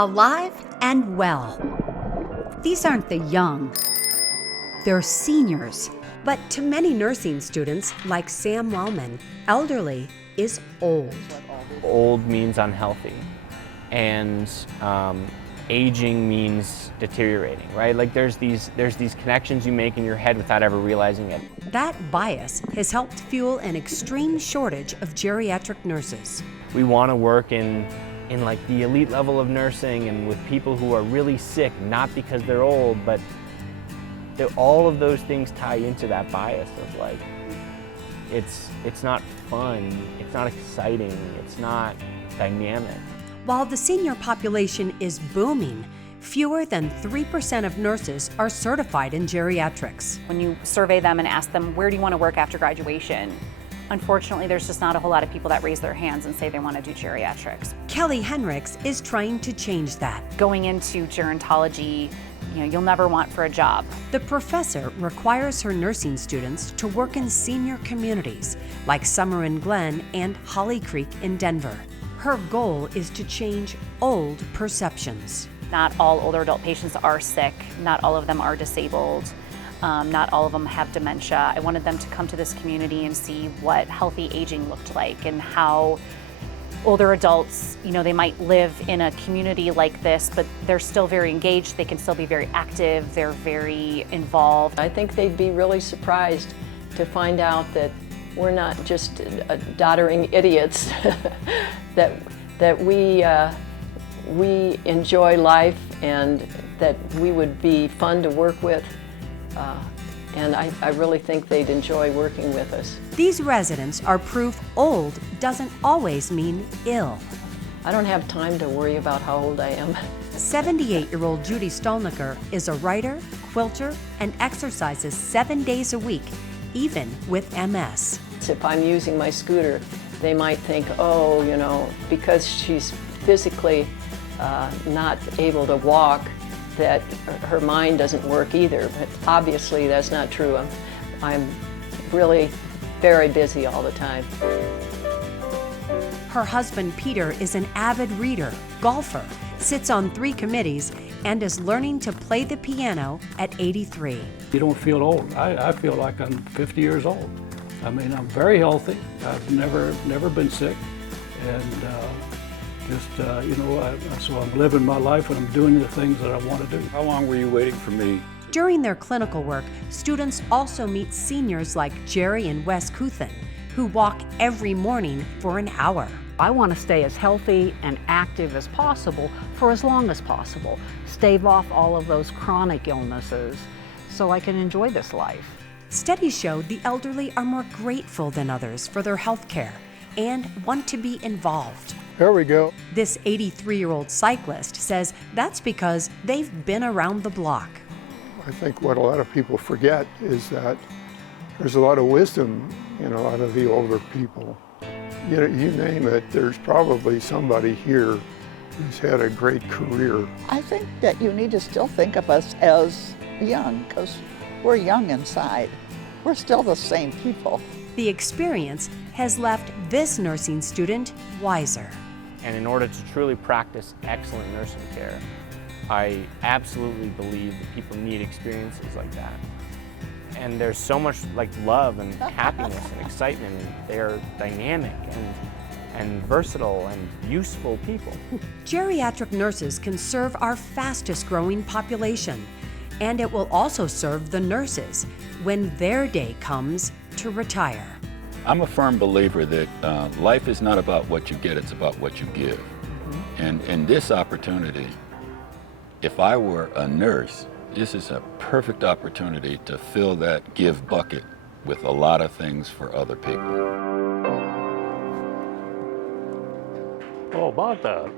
alive and well. These aren't the young, they're seniors. But to many nursing students, like Sam Wellman, elderly is old. Old means unhealthy, and aging means deteriorating, right? Like there's these connections you make in your head without ever realizing it. That bias has helped fuel an extreme shortage of geriatric nurses. We want to work in like the elite level of nursing and with people who are really sick, not because they're old, but all of those things tie into that bias of like, it's not fun, it's not exciting, it's not dynamic. While the senior population is booming, fewer than 3% of nurses are certified in geriatrics. When you survey them and ask them, where do you want to work after graduation? Unfortunately, there's just not a whole lot of people that raise their hands and say they want to do geriatrics. Kelly Henricks is trying to change that. Going into gerontology, you'll never want for a job. The professor requires her nursing students to work in senior communities like Summer and Glen and Holly Creek in Denver. Her goal is to change old perceptions. Not all older adult patients are sick. Not all of them are disabled. Not all of them have dementia. I wanted them to come to this community and see what healthy aging looked like and how older adults, they might live in a community like this, but they're still very engaged. They can still be very active. They're very involved. I think they'd be really surprised to find out that we're not just doddering idiots, that we enjoy life and that we would be fun to work with. And I really think they'd enjoy working with us. These residents are proof old doesn't always mean ill. I don't have time to worry about how old I am. 78-year-old Judy Stolniker is a writer, quilter, and exercises 7 days a week, even with MS. If I'm using my scooter, they might think, because she's physically not able to walk, that her mind doesn't work either, but obviously that's not true. I'm really very busy all the time. Her husband Peter is an avid reader, golfer, sits on 3 committees, and is learning to play the piano at 83. You don't feel old. I feel like I'm 50 years old. I mean, I'm very healthy. I've never been sick, and so I'm living my life and I'm doing the things that I want to do. How long were you waiting for me? During their clinical work, students also meet seniors like Jerry and Wes Kuthin, who walk every morning for an hour. I want to stay as healthy and active as possible for as long as possible, stave off all of those chronic illnesses so I can enjoy this life. Studies show the elderly are more grateful than others for their health care and want to be involved. There we go. This 83-year-old cyclist says that's because they've been around the block. I think what a lot of people forget is that there's a lot of wisdom, out of the older people. You name it, there's probably somebody here who's had a great career. I think that you need to still think of us as young, because we're young inside. We're still the same people. The experience has left this nursing student wiser. And in order to truly practice excellent nursing care, I absolutely believe that people need experiences like that. And there's so much love and happiness and excitement, and they're dynamic and versatile and useful people. Geriatric nurses can serve our fastest growing population, and it will also serve the nurses when their day comes to retire. I'm a firm believer that life is not about what you get, it's about what you give. And in this opportunity, if I were a nurse, this is a perfect opportunity to fill that give bucket with a lot of things for other people. Oh, about that.